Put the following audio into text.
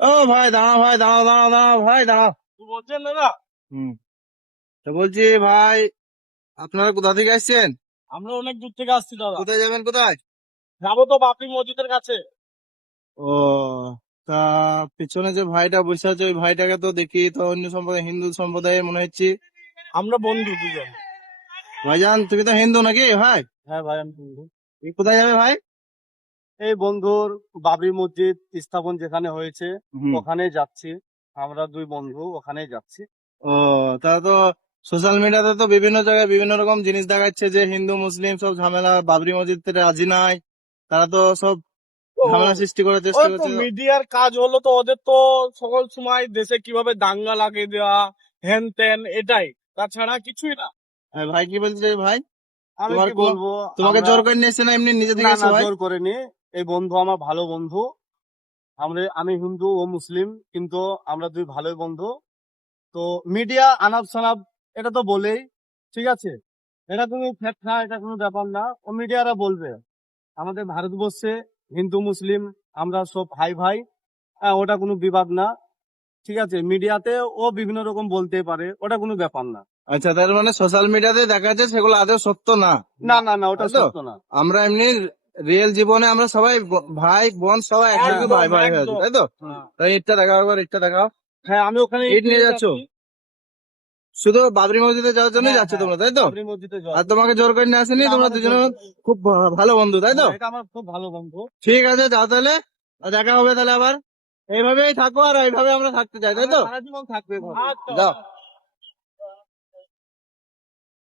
ও ভাই দাঁড়াও, ভাই দাঁড়াও, দাঁড়াও, দাঁড়াও, ভাই দাঁড়াও। কি বলছেন দাদা? হুম। তো বলছি ভাই, আপনারা কোথা থেকে আসছেন? আমরা অনেক দূর থেকে আসছি দাদা। কোথায় যাবেন, কোথায়? যাবো তো বাপরি মসজিদের কাছে। ও, তা পিছনে যে ভাইটা বসে আছে ওই ভাইটাকে তো দেখি তো অন্য সম্প্রদায়, হিন্দু সম্প্রদায়ের মনে হচ্ছে। আমরা বন্ধু দুজন। ভাইজান তুমি তো হিন্দু নাকি ভাই? হ্যাঁ ভাই, আমি বন্ধু। এই কোথায় যাবে ভাই? এই বন্ধুর বাবরি মসজিদ স্থাপন যেখানে হয়েছে হুম। ওখানে যাচ্ছি। আমরা দুই বন্ধু ওখানেই যাচ্ছি। ও, তা তো সোশ্যাল মিডিয়াতে তো বিভিন্ন জায়গায় বিভিন্ন রকম জিনিস দেখাচ্ছে যে হিন্দু মুসলিম সব ঝামেলা, বাবরি মসজিদে রাজি নাই, তারা তো সব ও, ঝামেলা সৃষ্টি করার চেষ্টা ওই তো করছে। মিডিয়ার কাজ হলো তো ওদের তো সকল সময় দেশে কিভাবে দাঙ্গা লাগিয়ে দেওয়া, হ্যান ত্যান, এটাই, তাছাড়া কিছুই না। হ্যাঁ, ভাই কি বলছে ভাই? আমি তোমার কি বলবো? তোমাকে আমরা জোর করে নিয়ে এসছে না এমনি নিজে থেকে না এসো না, ভাই? জোর করেনি। এই বন্ধু আমার ভালো বন্ধু। আমি হিন্দু ও মুসলিম, কিন্তু আমরা দুই ভালোই বন্ধু। তো মিডিয়া আনাপ শনাপ এটা তো বলেই, ঠিক আছে, এটা কোনো ফ্যাক্ট না, এটা কোনো ব্যাপার না। ও মিডিয়ারা বলবে আমাদের ভারতবর্ষে হিন্দু মুসলিম আমরা সব ভাই ভাই। হ্যাঁ, ওটা কোনো বিবাদ না, ঠিক আছে। মিডিয়াতে ও বিভিন্ন রকম বলতে পারে, ওটা কোনো ব্যাপার না। আচ্ছা, তার মানে সোশ্যাল মিডিয়াতে দেখা যাচ্ছে সেগুলো আদৌ সত্য না, না না না, ওটা তাই তো? সত্য না। আমরা এমনি রিয়েল জীবনে আমরা সবাই ভাই বোন সবাই একসাথে একদম ভাই ভাই হয়ে আছি, একদম। তাই তো? হ্যাঁ তাই ইটটা দেখাও, একবার ইটটা দেখাও। হ্যাঁ, আমি ওখানে ইট নিয়ে যাচ্ছ যাচ্ছি। শুধু বাবরি মসজিদে যাওয়ার জন্যই হ্যাঁ যাচ্ছ হ্যাঁ, তোমরা, তাই তো? বাবরি মসজিদে আর যাওয়ার জন্য। তোমাকে জোর করে নিয়ে আসেনি, এটা তোমরা আমাদের দুজনে খুব ভালো বন্ধু, তাই তো? হ্যাঁ, এটা আমার খুব ভালো বন্ধু। ঠিক আছে, যাও তাহলে। আর দেখা হবে তাহলে আবার। এইভাবেই থাকো আর এইভাবে আমরা থাকতে চাই, তাই আমরা তো? সারা জীবন থাকবে এভাবে। যাও।